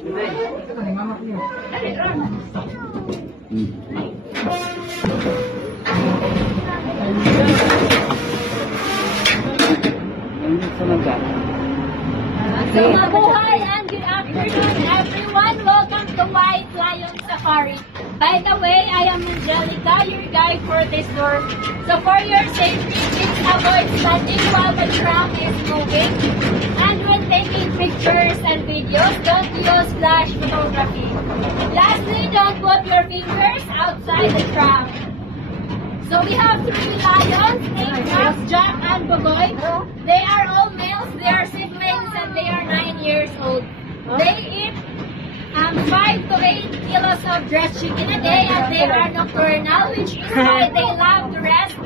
So, mabuhay and good afternoon, everyone. Welcome to White Lion Safari. By the way, I am Angelica, your guide for this tour. So, for your safety, please avoid standing while the tram is moving. And when taking pictures and videos, don't use flash photography. Lastly, don't put your fingers outside the tram. So, we have 3 lions named Max, Jack, and Bogoy. They are all males. They are siblings and they are 9 years old. They eat 5 to 8 kilos of dressed chicken a day and they are nocturnal, which is why they love to rest,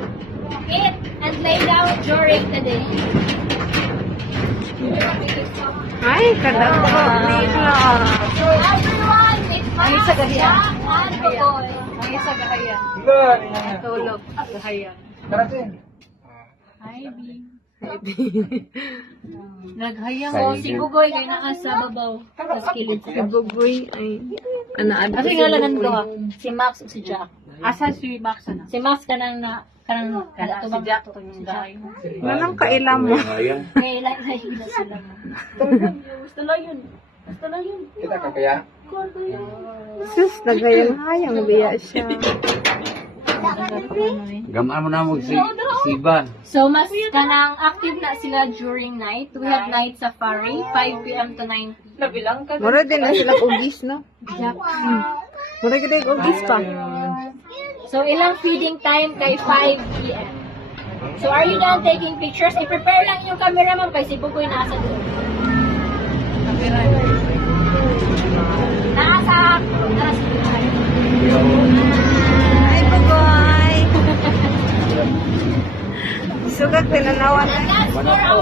eat, and lay down during the day. Ay, kadako nila. So everyone, it's Max, Jack, and Bogoy. Ay, sa gahayan. Tulog. Gahayan. Hi, B. Naghayang. So, si Bugoy kayo nasa babaw. Tapos kilid Si sa Bugoy ay anaad. Kasi nga lanan ko, si Max o si Jack. Asa si Max na? Si Max kanang Si Jack to yung gahay. Nanang kailam mo. May lahi na sila. Basta lang yun. Basta lang yun. Kita ka kaya? Sus, naghayang-hayang biya siya. Gamaan mo na mo si Siba. So, mas kanang active na sila during night. We have night safari, 5 p.m. to 9 p.m. Mura din na sila ugis, no? Jack. Mura din na ugis pa. So, ilang feeding time kay 5 p.m. So, are you done taking pictures? I-prepare lang yung camera mo kay si Bugoy nasa doon. Nasa Ay, Bugoy! Sugat, tinanawan na. And that's for our